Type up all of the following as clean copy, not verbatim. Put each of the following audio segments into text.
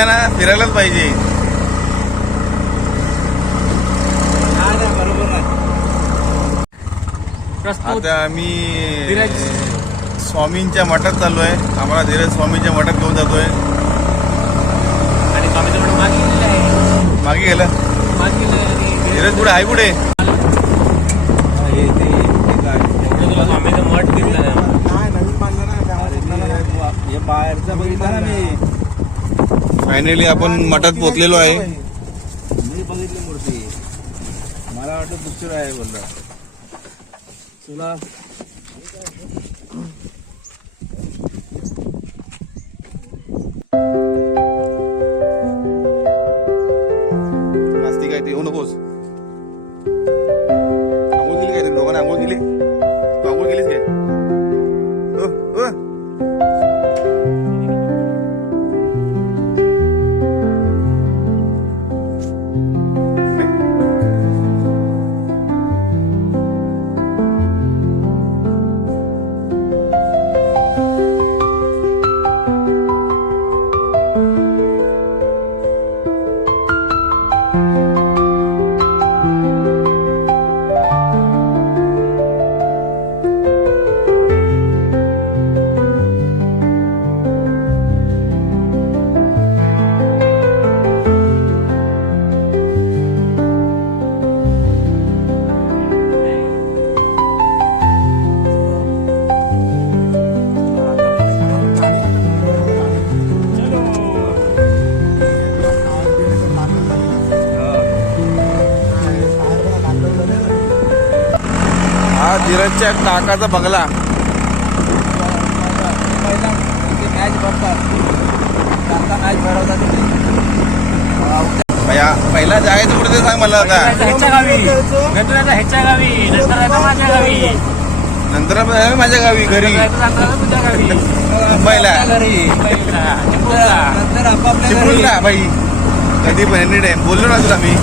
आहे ना, फिरायलाच पाहिजे. आता आम्ही स्वामींच्या मठात चालू आहे. आम्हाला धीरज स्वामींच्या मठात घेऊन जातोय. आणि स्वामीचं मठ मागे गेलेलं आहे. मागे गेला धीरज कुठे आहे? कुठे स्वामीचं मठ दिसलं नाही. बाहेरचा बघितला ना मी. फायनली आपण मठात पोचलेलो आहे. मी बघितली मूर्ती, मला वाटलं दुसरं आहे बोलला तुला. नास्तिक आहे ते येऊ नकोस. आंघोळ केली काय? दोघांना आंघोळ केली? तू आंघोळ केलीस काय? हा धीरजच्या काकाचा बंगला. मॅच बघतात, काका मॅच भरवतात. पहिला जायचं कुठे ते सांग मला. आता ह्याच्या गावी, गणपतीच्या ह्याच्या गावी, नंतर आता माझ्या गावी, नंतर माझ्या गावी घरी तुझ्या गावी, मुंबईला घरी नंतर आपापल्या घरी. चिपळूणला बाई. कधी पण एनी टाइम बोललो ना तुला मी.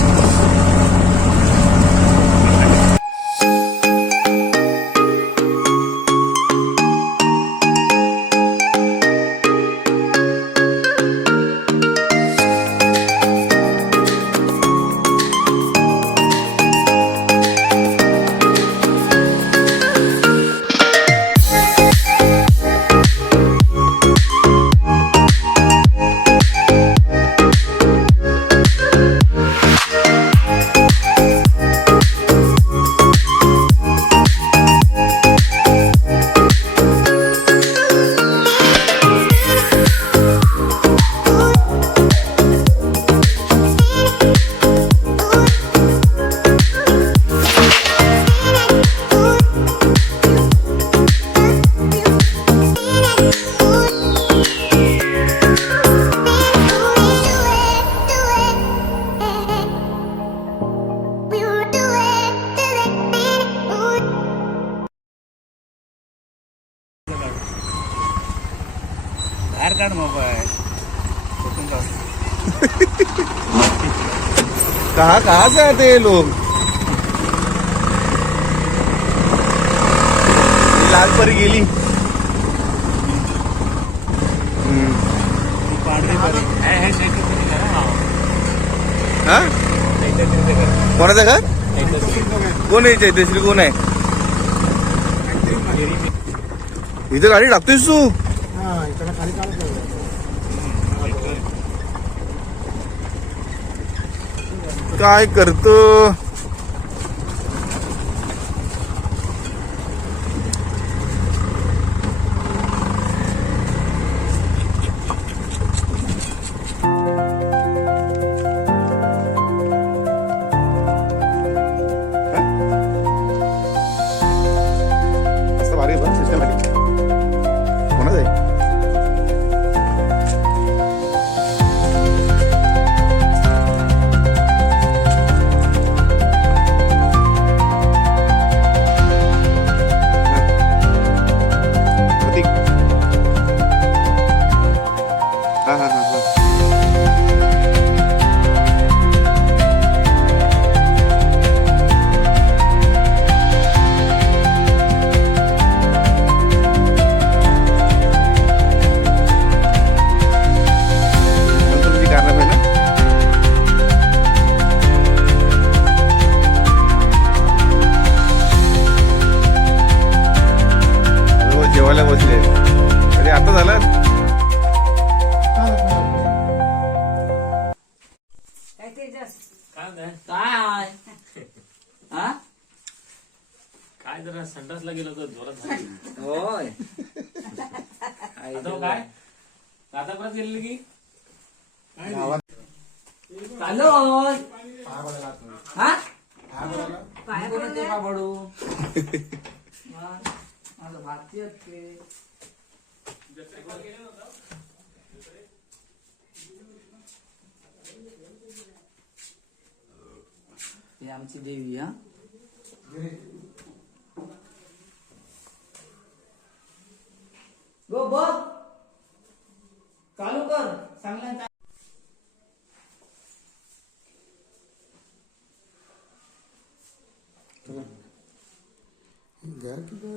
बाहेर काढ मोबाईल. कहाँ से आते हैं लोग? लाल परी गेली. हा कोणाचं घर? कोण आहे चैत्यश्री? कोण आहे इथे? गाडी टाकतोयस तू? काय करतो? भारी सिस्टमॅटिक. कोणाच आहे? काय नाही काय हा काय जरा संडासला गेलो तर जोरात झाली. होय आता काय आता परत गेलेली की चालो हा पाया ते पडू माझं भारतीय ते ही आमची देवी हा गो बघ चालू कर चांगला घर किती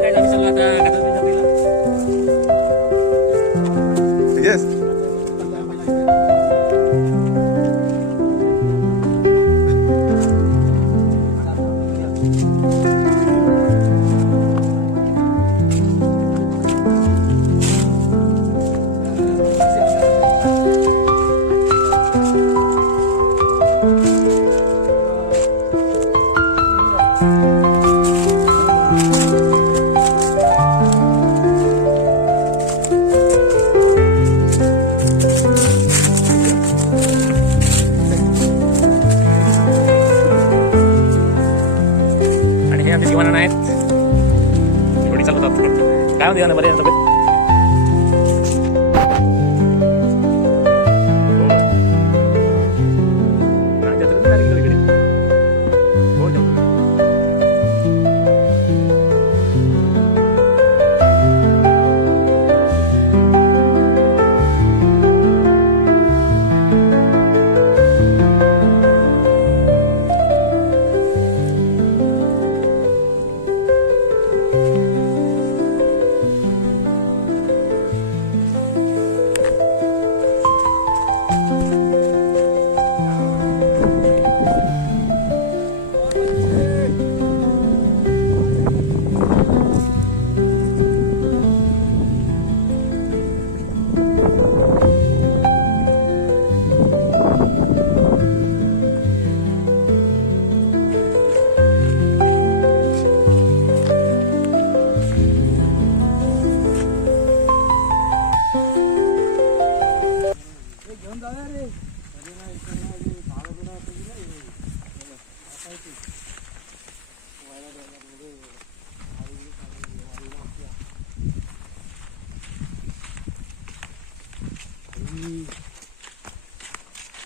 काय झालं चाललं आता गणपती जत्रेला? येस आणि हे आमचे दिवाणा आहेत थोडी चालवतात. काय म्हणते दिवाणा बरे आहे ना तब्येत? नाही, जत्रेत नाही गेलो इकडे. हो, ठेवतो.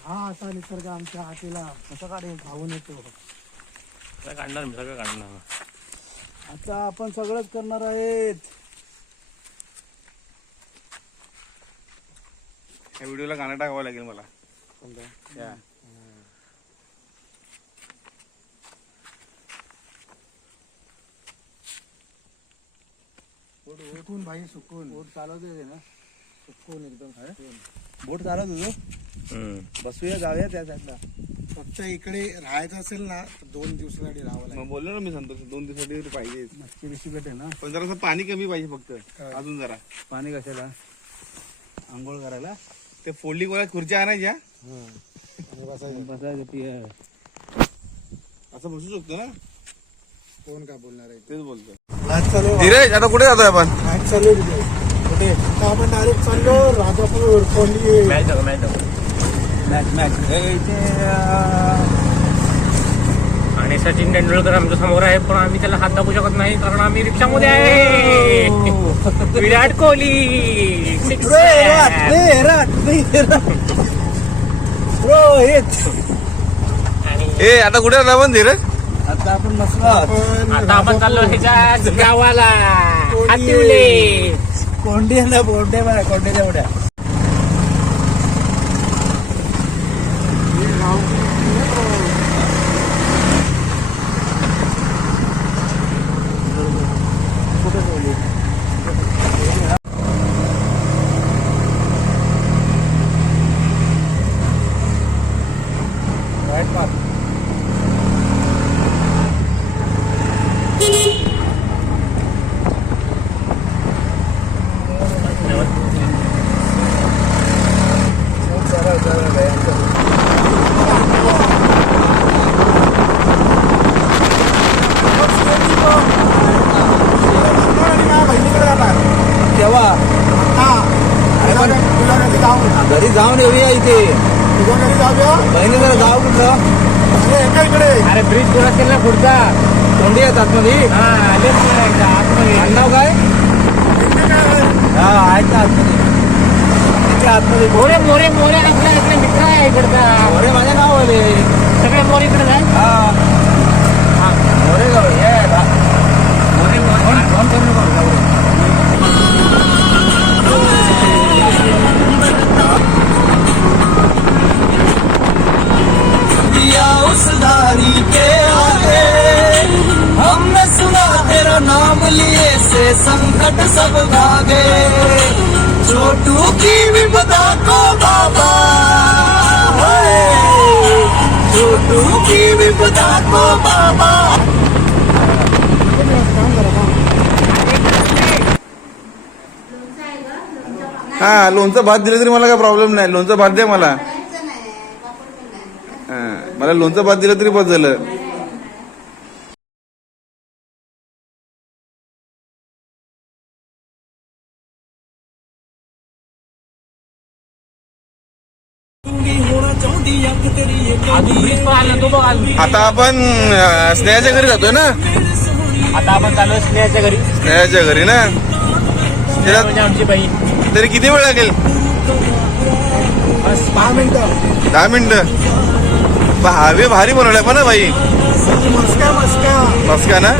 हा असा निसर्ग आमच्या हातीला कसं काढेल धावून येतो. सगळं काढणार मी, सगळं काढणार. आता आपण सगळंच करणार आहेत. या व्हिडिओला गाणं टाकावं लागेल मला. या. सुकून भाई सुकून बोट चालवते ना सुकून एकदम बोट चालवत होतो. बसूया जाऊया त्या साईडला. फक्त इकडे राहायचं असेल ना तर 2 दिवसासाठी राहावं लागेल. मग बोललो ना मी संतोष 2 दिवसासाठी पाहिजे. मच्छी बिशी भेटेल ना. पण जरा पाणी कमी पाहिजे फक्त अजून जरा. पाणी कशाला आंघोळ करायला ते फोल्डिंग वाल्या खुर्च्या आणायच्या बसायचं. असं बसू शकतो ना. कोण काय बोलणार आहे तेच बोलतो. मॅच चालू धीरज आता कुठे जातोय आपण? मॅच चालू आहे तिथे. कुठे आता आपण डायरेक्ट चाललो राजापूर कोंडी मॅच जाऊ, मॅच जाऊ. आणि सचिन तेंडुलकर आमच्या समोर आहे, पण आम्ही त्याला हात दाखवू शकत नाही कारण आम्ही रिक्षामध्ये आहे. विराट कोहली ए आता कुठे जातो आपण धीरज? आता आपण नसलो आता आपण चाललो ह्याच्या गावाला हातिवले. कोंडी ना बोंडे बघा कोंडीच्या उड्या. तेव्हा घरी जाऊन येऊया इथे बहिणी जरा जाऊ कुठं अरे ब्रिज पूरा केला ना पुढचा. कोंडी आहेत आतमध्ये हा आलेच नाही एकदा आतमध्ये. नाव काय हा आहेत ना आतमध्ये तिथे आतमध्ये मोरे मोरे मोरे आपला इकडे मित्र आहे इकडचा. अरे माझे नाव आले सगळे मोरे इकडे जाय. हा मोरे गाव हे मोरे फोन करू नको उस दारी के आगे हमने सुना तेरा नाम लिए से संकट सब भागे छोटू की विपदा को बाबा छोटू की विपदा को बाबा. हा लोणचं भात दिलं तरी मला काय प्रॉब्लेम नाही. लोणचं भात द्या मला. हा, मला लोणचं भात दिलं तरी बस झालं. अजून ब्रिज पण आला तो बघ अजून. आता आपण स्नेहाच्या घरी जातोय ना. आता आपण चालू स्नेहाच्या घरी. स्नेहाच्या घरी ना. स्नेहा म्हणजे आमची बहीण. तरी किती वेळ लागेल? बस 5 मिनिटं. 10 मिनिटं. हवे भारी बनवलाय पण ना बाई. मस्का ना.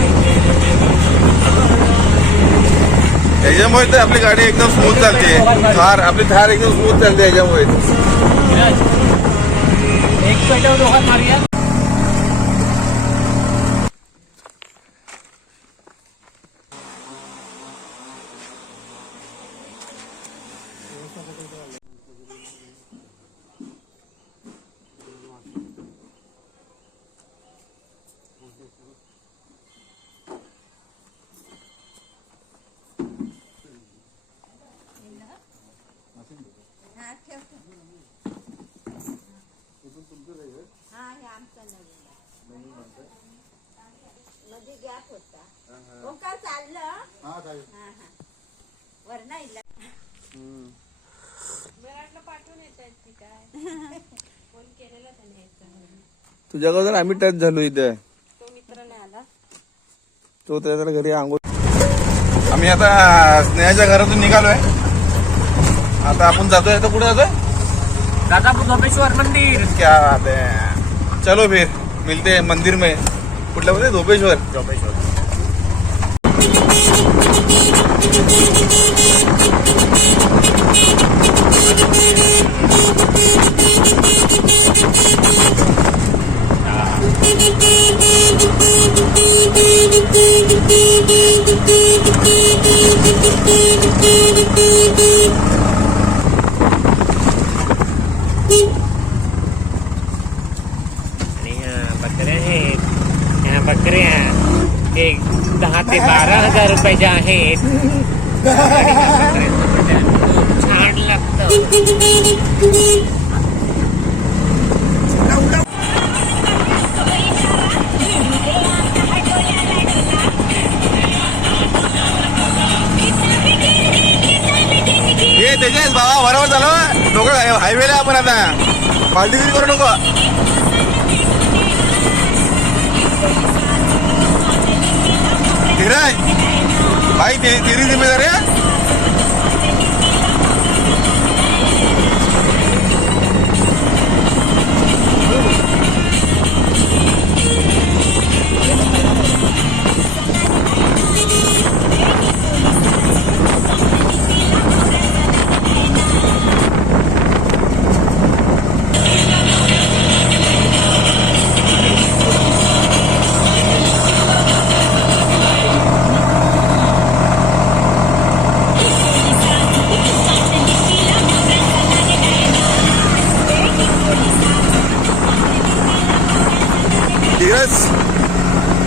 त्याच्यामुळे तर आपली गाडी एकदम स्मूथ चालते. आपली थार एकदम स्मूथ चालते याच्यामुळे. एक पेट्यावर दोघात मारूया. मध्ये गॅप होता. ओंकार चाललं वरना इला मराठला पाठवून येतात की काय. फोन केलेला त्याने. तुझ्याकडे आम्ही टच झालो इथं. तो मित्र नाही आला. तो त्याच्या घरी आंघोळ. आम्ही आता स्नेहाच्या घरातून निघालोय. आता आपण जातोय. आता कुठे जातोय? दादापूर धोपेश्वर मंदिर. क्या बात है. चलो फिर मिलते हैं मंदिर में. कुठल्या मध्ये? धोपेश्वर. बकऱ्या आहेत. ह्या बकऱ्या एक 10 ते 12,000 रुपयाच्या आहेत. छान लागतं. हे त्याच्याच बाबा बरोबर झालं. लोक हायवेला आपण आता पार्टीगिरी करू नको. धीरज भाई तेरी जिम्मेदारी है.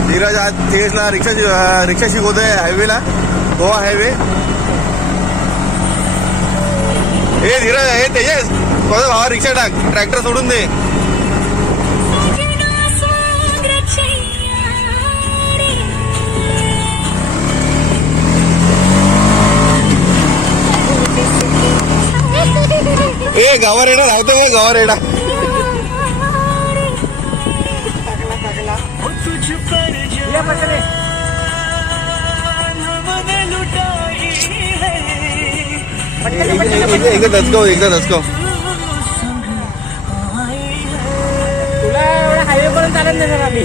धीरज आज तेजला रिक्षा शिकवतोय हायवेला, गोवा हायवे. हे धीरज, हे तेजस, तुझा भावा रिक्षा टाक, ट्रॅक्टर सोडून दे. ए गावा रेडा धावतो का, गावा रेडा. एकदा दचकव. तुला एवढा हायवे पर्यंत चालत नाही सर आम्ही.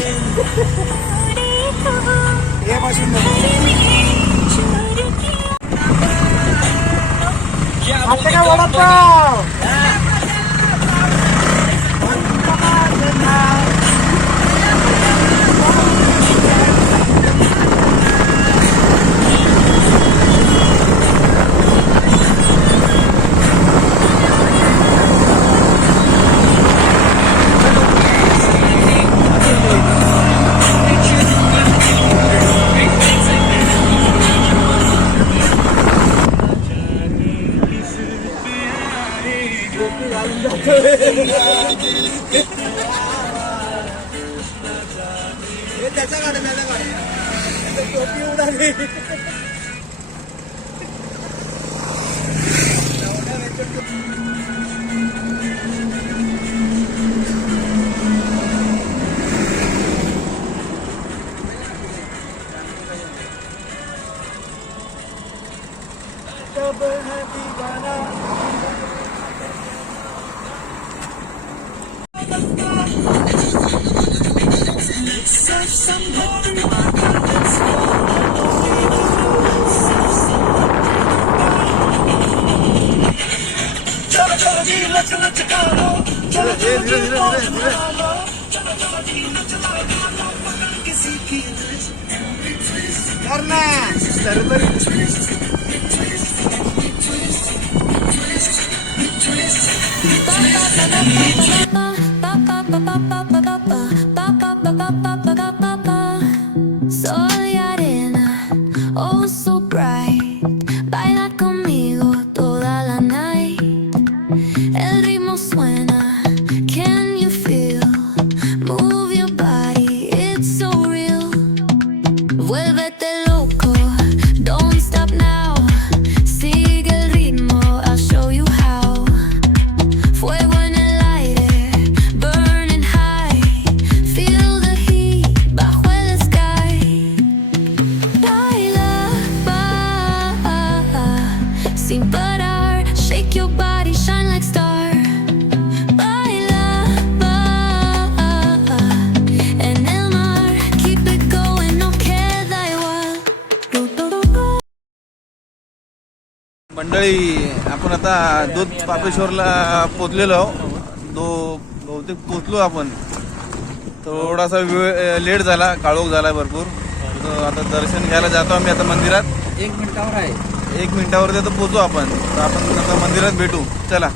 त्याचा गाडी टोपी उडाली. Soy arena, oh so bright. Baila conmigo toda la night. El ritmo suena, can you feel? Move your body, it's so real. Vuélvete loco, don't stop now. Sigue el ritmo, I'll show you how. Fuego en el aire, burning high. Feel the heat bajo el sky. Baila, sin parar. Shake your body, shine like star. Baila, en el mar. Keep it going, no queda igual. मंडळी, आपण आता दूध पापेश्वरला पोचलेलो आहो. बहुतेक पोचलो आपण. थोडासा वेळ लेट झाला, काळोख झाला भरपूर. तर आता दर्शन घ्यायला जातो आम्ही आता मंदिरात. 1 मिनिटावर आहे. 1 मिनिटावरती आता पोचू आपण. तर आपण आता मंदिरात भेटू. चला.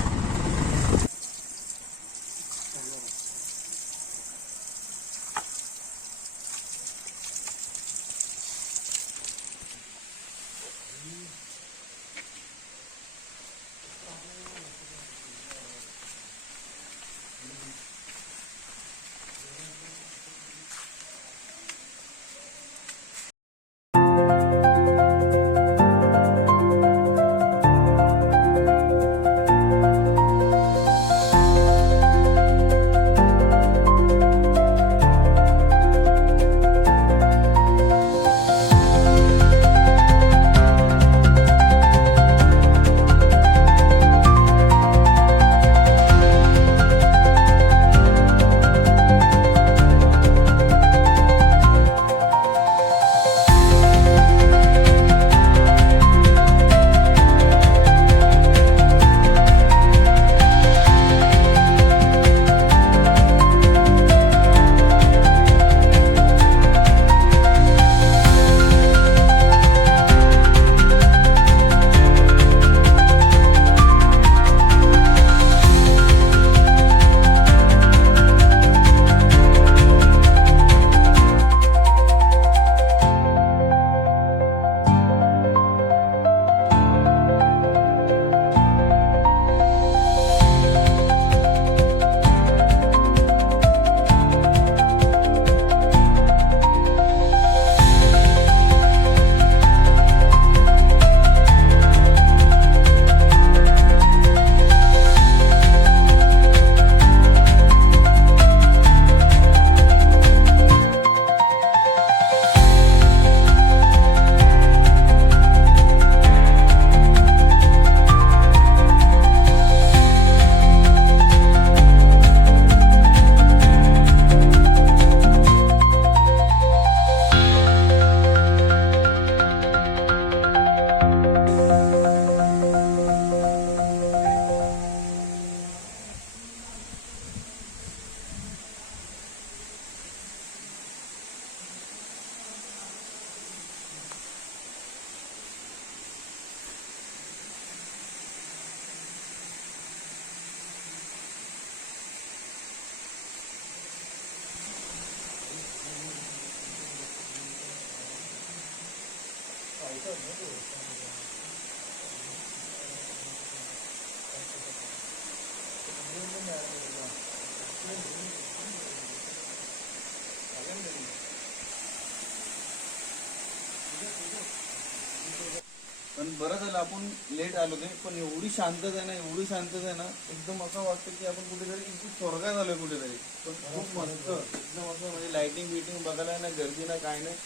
पण बरं झालं आपण लेट आलो ते, पण एवढी शांतता आहे ना, एवढी शांतता आहे ना, एकदम असं वाटतं की आपण कुठेतरी एकदम स्वर्गात आलोय कुठेतरी. पण खूप मस्त एकदम असं म्हणजे लाइटिंग बिटिंग बघायला ना, गर्दी ना, काय नाही.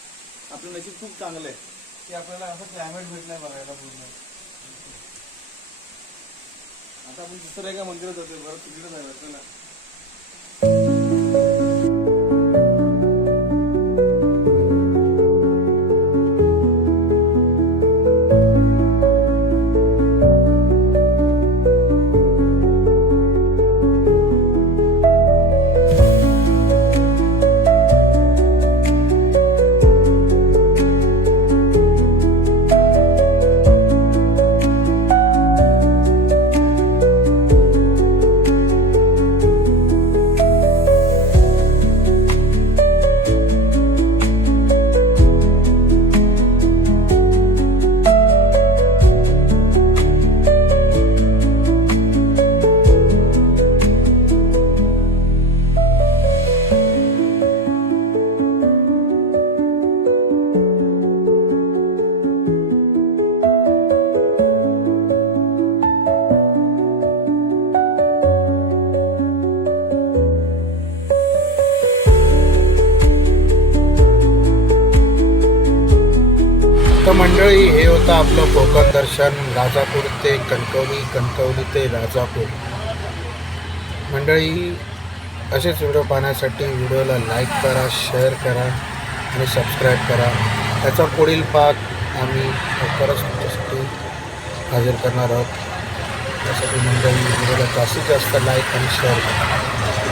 आपलं नशीब खूप चांगलं आहे की आपल्याला असं क्लायमेट भेटलंय बघायला पूर्ण. आता आपण दुसऱ्या एका मंदिरात होतो, बरं तिकडे जायला चला. तर मंडळी, हे होतं आपलं कोकण दर्शन, राजापूर ते कणकवली, कणकवली ते राजापूर. मंडळी, असेच व्हिडिओ पाहण्यासाठी व्हिडिओला लाईक करा, शेअर करा आणि सबस्क्राईब करा. त्याचा पुढील भाग आम्ही लवकरच तुमच्यासाठी हजर करणार आहोत. त्यासाठी मंडळी व्हिडिओला जास्तीत जास्त लाईक आणि शेअर करा.